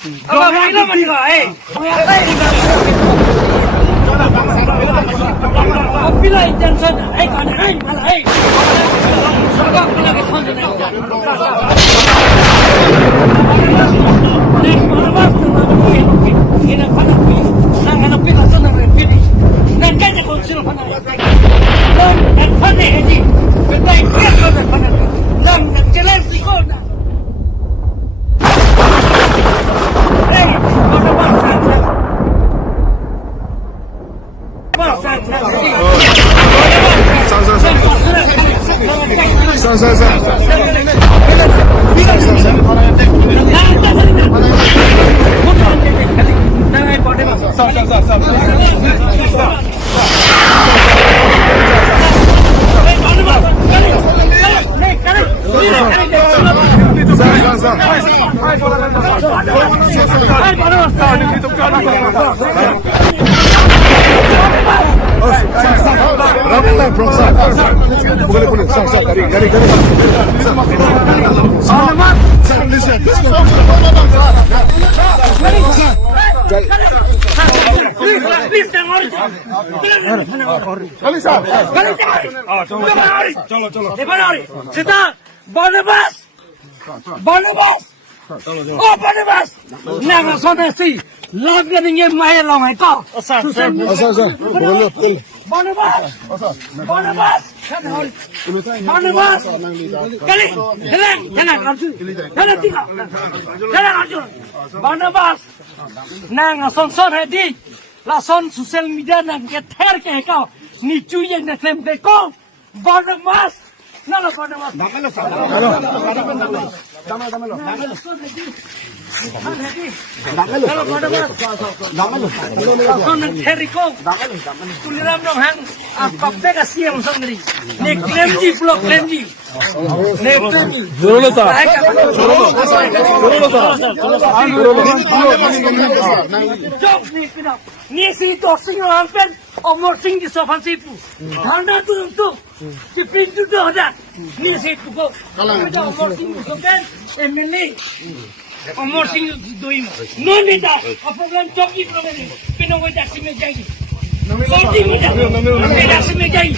Apa ini mana Bila intention, malah sabak pula ke khon na. Ina khana pi, nang ana pi la sana pi. Nang kanya ko sino khana. Nang khane hedi, betai ke khana. Nang challenge ki ko na. Oh, Barnabas! Never saw that sea. Love getting in my along. I call. Barnabas! Barnabas! Barnabas! Kali, Barnabas! Nang son hedi. La son social media nang get hair ke kau. Ni cuy na claim ke kau. Barnabas! Nala Barnabas. Tuliram dong hang kopte ka siam sangri. Ne klemji blok klemji. Ne klemji. Zoro sa. Jok ni pinap. Ni si tossing orang pen omor sing di sopan sipu. Handa tu. Ki pintu tu ada. Ni si tu ko. Omor sing tu kan emili. Omor sing doi mo. No ni da. Apa bulan joki problem ni. Pino we taxi me jai. Sorti me jai. Me taxi me jai.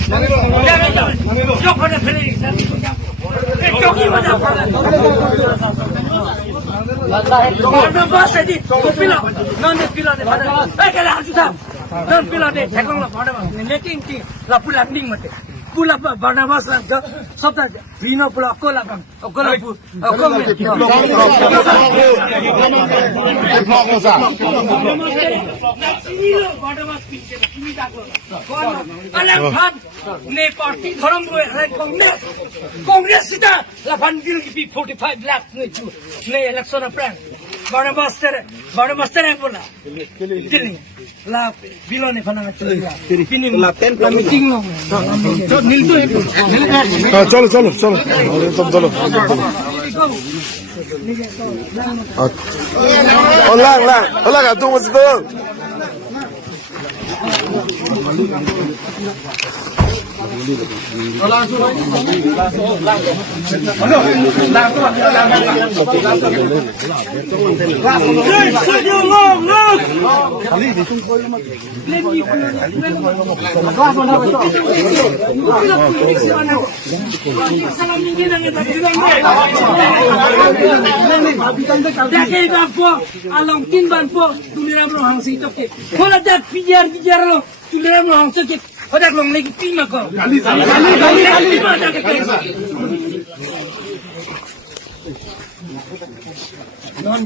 Jangan. Jok pada feri. Joki mana? Mana bas tadi? Pila. Non pila de pada. Kalau harus dah. Non pila de. Thekong la pada. Lekin ki la pula ning mate. Pula Barnabas lang ka. Sota Vino pula ko lang. Ko lang pu. Ko me. Barnabas pinche. Kimi taklo. Alang phat ne party thorom ro Congress sita la bandil ki 45 lakh ne chu ne election prank. Barnabas tere bola. Kini la bilone phana chuli la. Kini la 10 meeting lo. Nil to चलो चलो चलो तुम चलो hola tú mucho along tin ban po tuliram lo hang si toke hola dat pijar lo tuliram lo hang se hola long lagi pima ko kali non